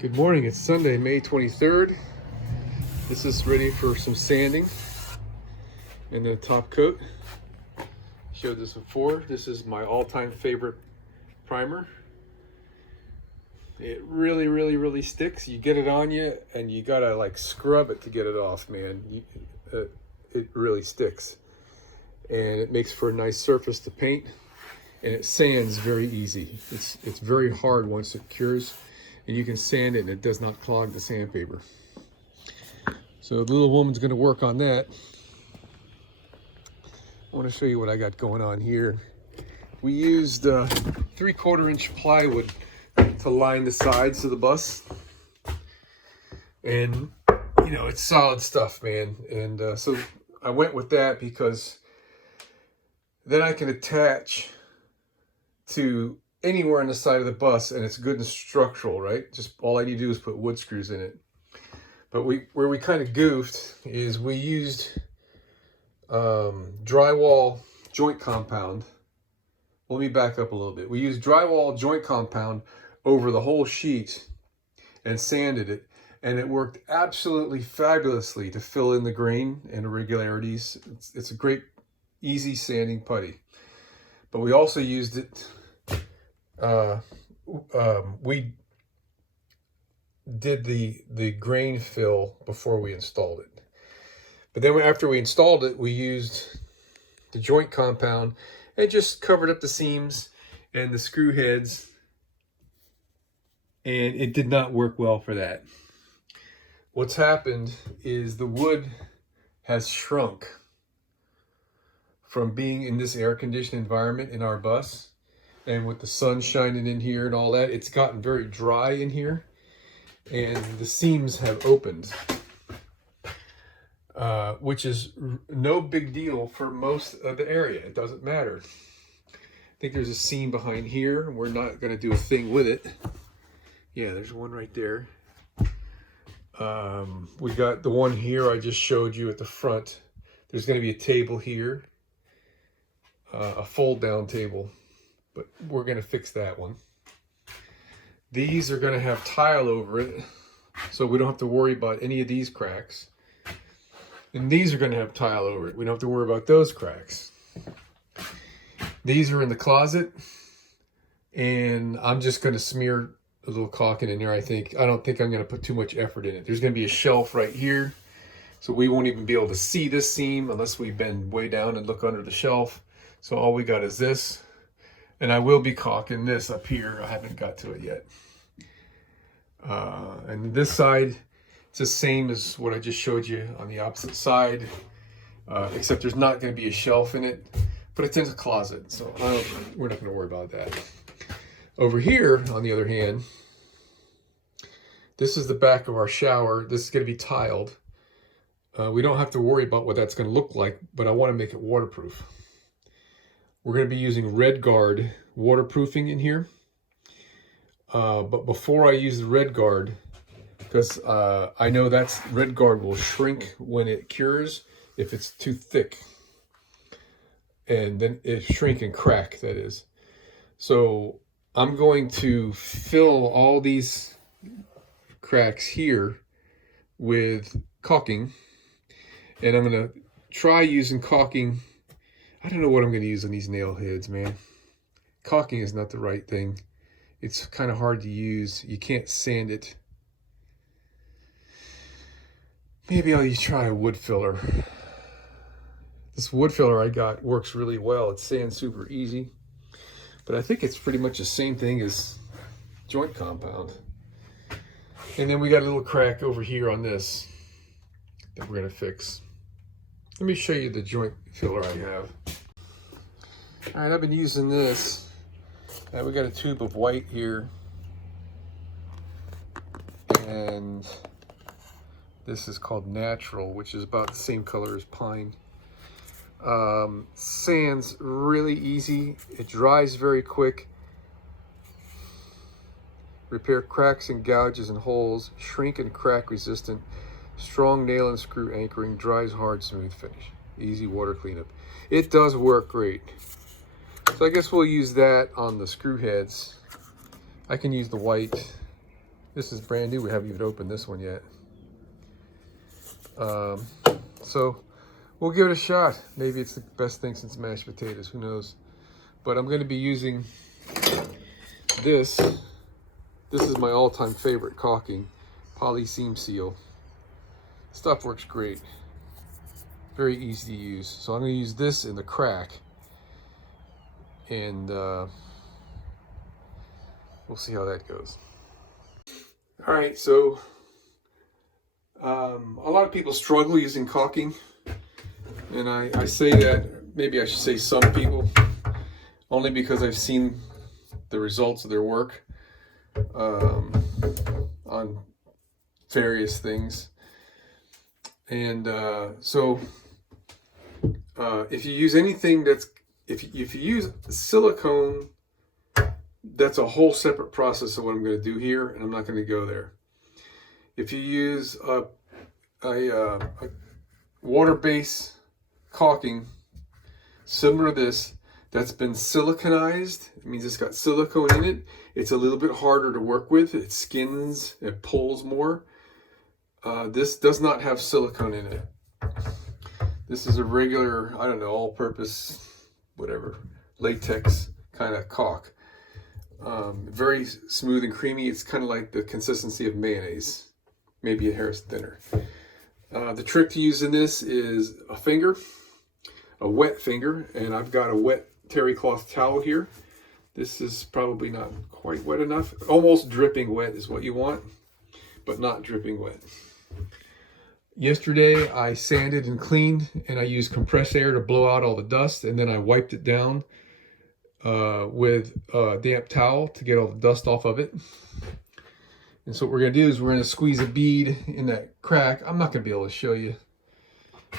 Good morning, it's Sunday, May 23rd. This is ready for some sanding and then a top coat. Showed this before. This is my all-time favorite primer. It really sticks. You get it on you and you gotta like scrub it to get it off, man. It really sticks. And it makes for a nice surface to paint, and it sands very easy. It's very hard once it cures, and you can sand it and it does not clog the sandpaper. So the little woman's gonna work on that. I wanna show you what I got going on here. We used 3/4 inch plywood to line the sides of the bus. And you know, it's solid stuff, man. And so I went with that because then I can attach to anywhere on the side of the bus, and it's good and structural, right? Just all I need to do is put wood screws in it. But where we kind of goofed is we used drywall joint compound. Let me back up a little bit. We used drywall joint compound over the whole sheet and sanded it, and it worked absolutely fabulously to fill in the grain and irregularities. It's a great, easy sanding putty. But we also used it, we did the grain fill before we installed it. But then after we installed it, we used the joint compound and just covered up the seams and the screw heads. And it did not work well for that. What's happened is the wood has shrunk from being in this air-conditioned environment in our bus, and with the sun shining in here and all that, it's gotten very dry in here, and the seams have opened, which is no big deal for most of the area. It doesn't matter. I think there's a seam behind here, and we're not going to do a thing with it. Yeah, there's one right there. We got the one here I just showed you at the front. There's going to be a table here. A fold down table, but we're going to fix that one. These are going to have tile over it, so we don't have to worry about any of these cracks. And these are going to have tile over it. We don't have to worry about those cracks. These are in the closet, and I'm just going to smear a little caulking in there. I don't think I'm going to put too much effort in it. There's going to be a shelf right here, so we won't even be able to see this seam unless we bend way down and look under the shelf. So all we got is this, and I will be caulking this up here. I haven't got to it yet. And this side, it's the same as what I just showed you on the opposite side, except there's not going to be a shelf in it, but it's in a closet, so we're not going to worry about that. Over here, on the other hand, this is the back of our shower. This is going to be tiled. We don't have to worry about what that's going to look like, but I want to make it waterproof. We're going to be using Red Guard waterproofing in here. But before I use the Red Guard, because I know that's Red Guard will shrink when it cures if it's too thick. And then it shrink and crack, that is. So I'm going to fill all these cracks here with caulking. And I'm going to try using caulking. I don't know what I'm going to use on these nail heads, man. Caulking is not the right thing. It's kind of hard to use. You can't sand it. Maybe I'll try a wood filler. This wood filler I got works really well. It sands super easy. But I think it's pretty much the same thing as joint compound. And then we got a little crack over here on this that we're going to fix. Let me show you the joint filler I have. All right, I've been using this. We got a tube of white here. And this is called Natural, which is about the same color as pine. Sands really easy. It dries very quick. Repair cracks and gouges and holes. Shrink and crack resistant. Strong nail and screw anchoring, dries hard, smooth finish. Easy water cleanup. It does work great. So I guess we'll use that on the screw heads. I can use the white This is brand new. We haven't even opened this one yet. So we'll give it a shot. Maybe it's the best thing since mashed potatoes. Who knows? But I'm going to be using this. This is my all-time favorite caulking poly seam seal. Stuff works great. Very easy to use. So I'm going to use this in the crack, and we'll see how that goes. All right, so a lot of people struggle using caulking, and I say that, maybe I should say some people, only because I've seen the results of their work on various things. And so if you use anything that's, if you use silicone, that's a whole separate process of what I'm going to do here, and I'm not going to go there. If you use a water-based caulking similar to this, that's been siliconized, it means it's got silicone in it. It's a little bit harder to work with. It skins, it pulls more. This does not have silicone in it. This is a regular, I don't know, all-purpose, whatever, latex kind of caulk. Very smooth and creamy. It's kind of like the consistency of mayonnaise, maybe a hair thinner. The trick to using this is a finger, a wet finger, and I've got a wet terry cloth towel here. This is probably not quite wet enough. Almost dripping wet is what you want, but not dripping wet. Yesterday I sanded and cleaned, and I used compressed air to blow out all the dust, and then I wiped it down with a damp towel to get all the dust off of it. And so what we're going to do is we're going to squeeze a bead in that crack. I'm not going to be able to show you.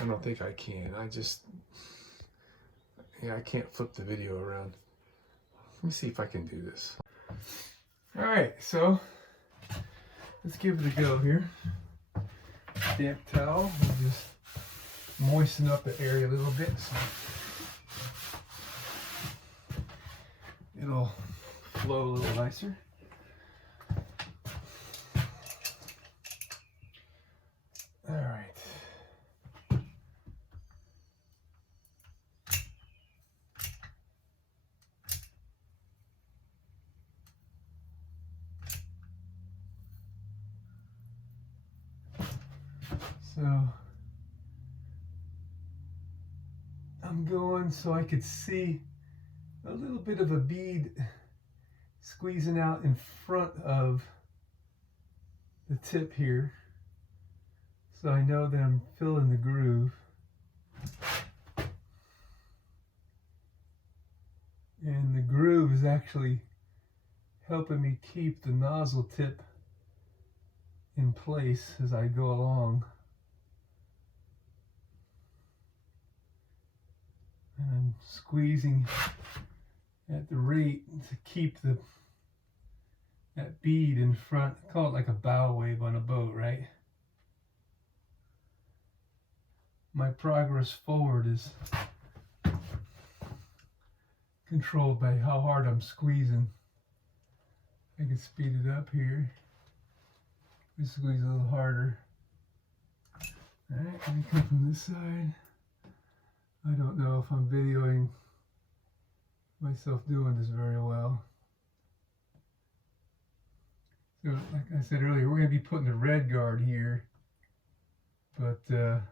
I don't think I can. I can't flip the video around. Let me see if I can do this. All right, so let's give it a go here. Damp towel. We'll just moisten up the area a little bit so it'll flow a little nicer. All right. So I'm going so I could see a little bit of a bead squeezing out in front of the tip here, so I know that I'm filling the groove. And the groove is actually helping me keep the nozzle tip in place as I go along. And I'm squeezing at the rate to keep that bead in front. I call it like a bow wave on a boat, right? My progress forward is controlled by how hard I'm squeezing. I can speed it up here. Just squeeze a little harder. All right, let me come from this side. I don't know if I'm videoing myself doing this very well. So, like I said earlier, we're going to be putting the red guard here, but I'm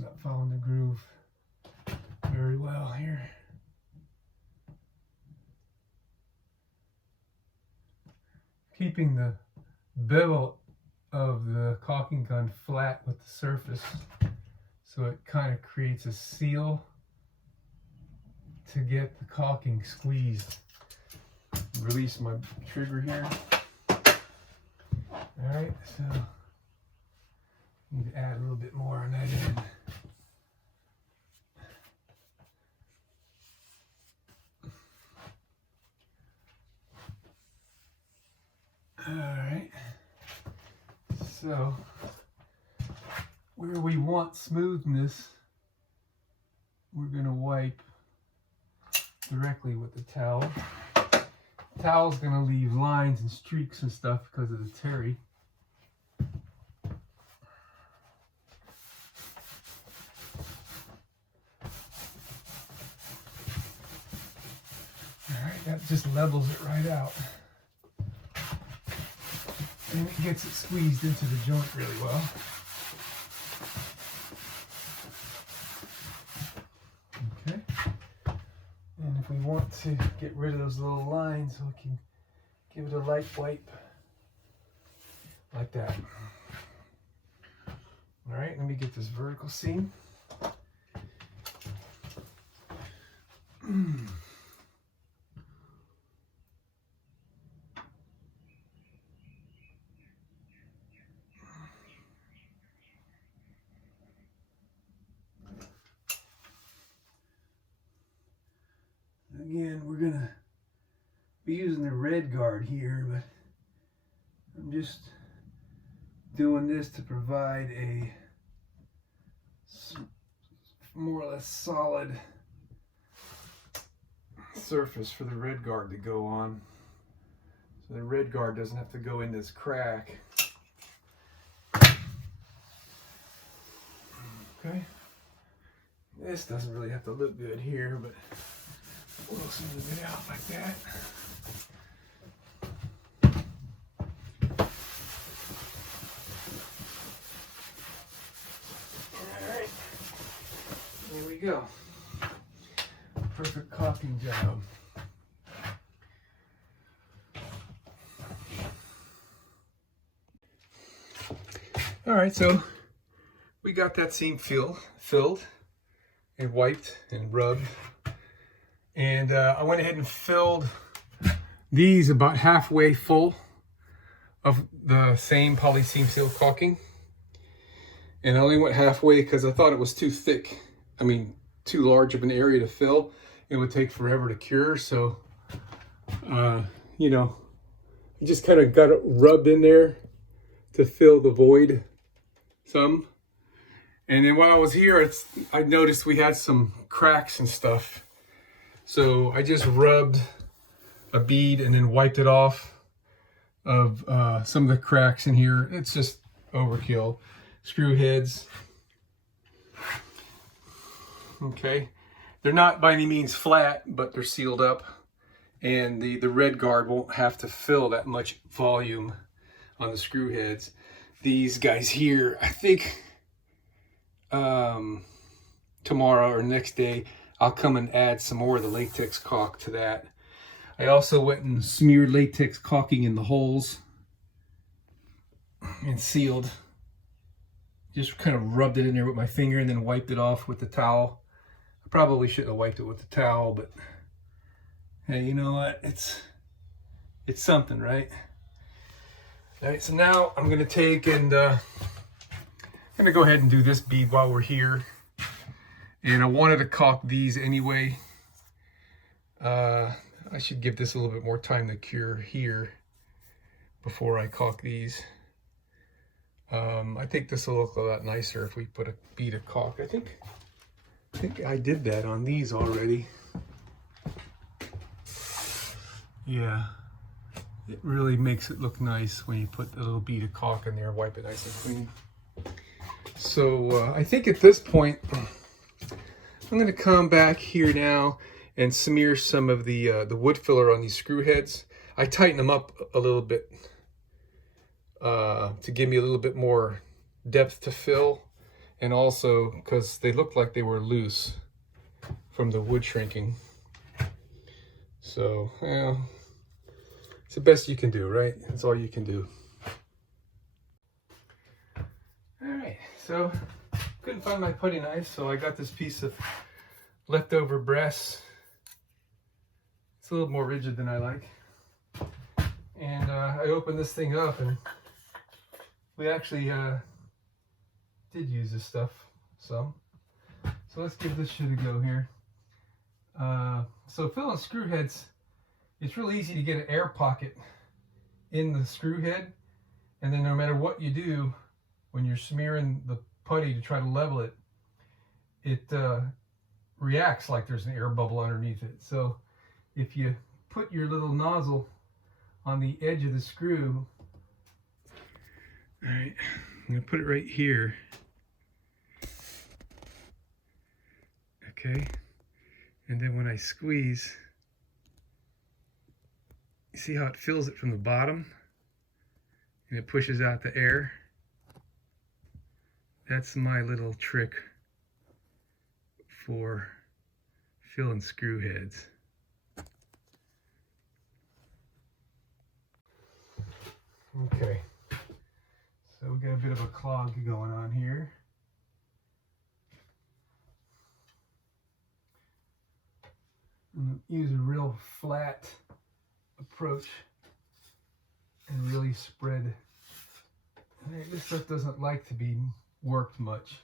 not following the groove very well here. Keeping the bevel of the caulking gun flat with the surface, so it kind of creates a seal to get the caulking squeezed. Release my trigger here. Alright, so need to add a little bit more on that end. Alright, so where we want smoothness, we're going to wipe directly with the towel. towel's going to leave lines and streaks and stuff because of the terry. Alright, that just levels it right out. And it gets it squeezed into the joint really well. Okay. And if we want to get rid of those little lines, we can give it a light wipe like that. All right, let me get this vertical seam. Again, we're gonna be using the red guard here, but I'm just doing this to provide a more or less solid surface for the red guard to go on. So the red guard doesn't have to go in this crack. Okay. This doesn't really have to look good here, but we'll smooth it out like that. Alright, there we go. Perfect caulking job. Alright, so we got that seam filled and wiped and rubbed. And I went ahead and filled these about halfway full of the same poly seam seal caulking. And I only went halfway because I thought it was too thick. I mean, too large of an area to fill. It would take forever to cure. So, you know, I just kind of got it rubbed in there to fill the void some. And then while I was here, I noticed we had some cracks and stuff. So I just rubbed a bead and then wiped it off of some of the cracks in here. It's just overkill. Screw heads. Okay. They're not by any means flat, but they're sealed up. And the red guard won't have to fill that much volume on the screw heads. These guys here, I think tomorrow or next day, I'll come and add some more of the latex caulk to that. I also went and smeared latex caulking in the holes and sealed. Just kind of rubbed it in there with my finger and then wiped it off with the towel. I probably shouldn't have wiped it with the towel, but hey, you know what? It's something, right? All right, so now I'm gonna take and I'm gonna go ahead and do this bead while we're here. And I wanted to caulk these anyway. I should give this a little bit more time to cure here before I caulk these. I think this will look a lot nicer if we put a bead of caulk. I think I did that on these already. Yeah, it really makes it look nice when you put a little bead of caulk in there, wipe it nice and clean. So I think at this point, I'm going to come back here now and smear some of the wood filler on these screw heads. I tighten them up a little bit to give me a little bit more depth to fill, and also because they looked like they were loose from the wood shrinking. So, well, it's the best you can do, right? That's all you can do. All right, so couldn't find my putty knife, so I got this piece of leftover brass. It's a little more rigid than I like. And I opened this thing up, and we actually did use this stuff some. So let's give this shit a go here. So filling screw heads, it's really easy to get an air pocket in the screw head, and then no matter what you do, when you're smearing the putty to try to level it, it reacts like there's an air bubble underneath it. So if you put your little nozzle on the edge of the screw. All right, I'm gonna put it right here. Okay, and then when I squeeze, you see how it fills it from the bottom and it pushes out the air? That's my little trick for filling screw heads. Okay, so we got a bit of a clog going on here. I'm going to use a real flat approach and really spread. This stuff doesn't like to be worked much.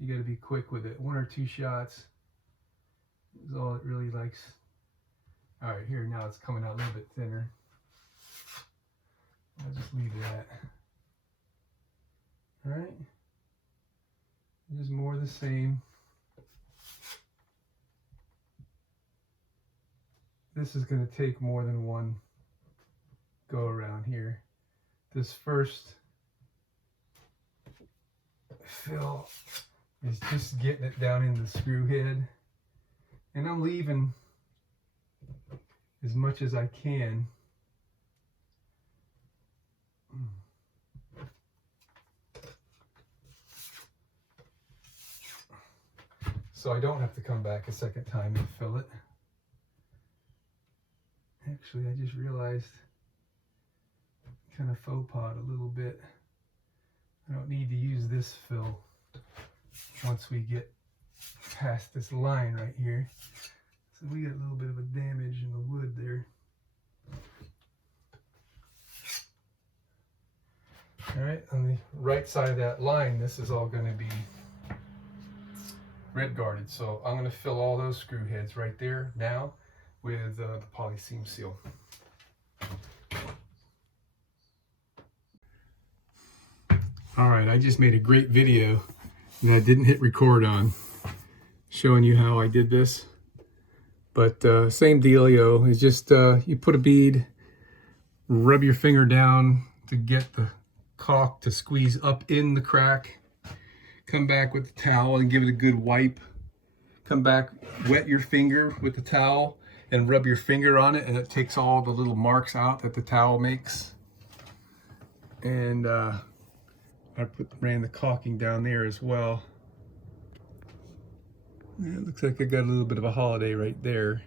You got to be quick with it. 1 or 2 shots is all it really likes. All right, here now it's coming out a little bit thinner. I'll just leave that. All right, just more of the same. This is going to take more than one go around here. This first fill is just getting it down in the screw head, and I'm leaving as much as I can. So I don't have to come back a second time and fill it. Actually, I just realized I kind of faux pas a little bit. I don't need to use this fill once we get past this line right here. So we got a little bit of a damage in the wood there. All right, on the right side of that line, this is all going to be red guarded. So I'm going to fill all those screw heads right there now with the poly seam seal. All right, I just made a great video that I didn't hit record on, showing you how I did this. But same dealio, is just you put a bead, rub your finger down to get the caulk to squeeze up in the crack. Come back with the towel and give it a good wipe. Come back, wet your finger with the towel and rub your finger on it, and it takes all the little marks out that the towel makes. And I ran the caulking down there as well. Yeah, it looks like I got a little bit of a holiday right there.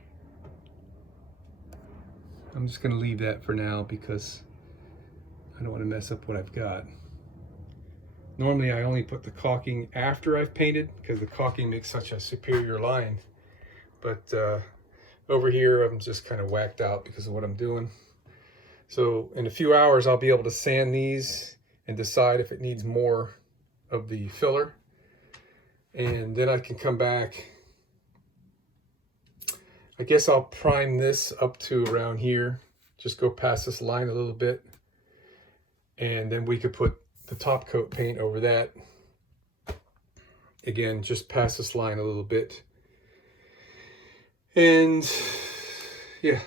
I'm just gonna leave that for now because I don't want to mess up what I've got. Normally I only put the caulking after I've painted because the caulking makes such a superior line. But over here I'm just kind of whacked out because of what I'm doing. So in a few hours I'll be able to sand these and decide if it needs more of the filler. And then I can come back. I guess I'll prime this up to around here. Just go past this line a little bit. And then we could put the top coat paint over that. Again, just past this line a little bit. And yeah,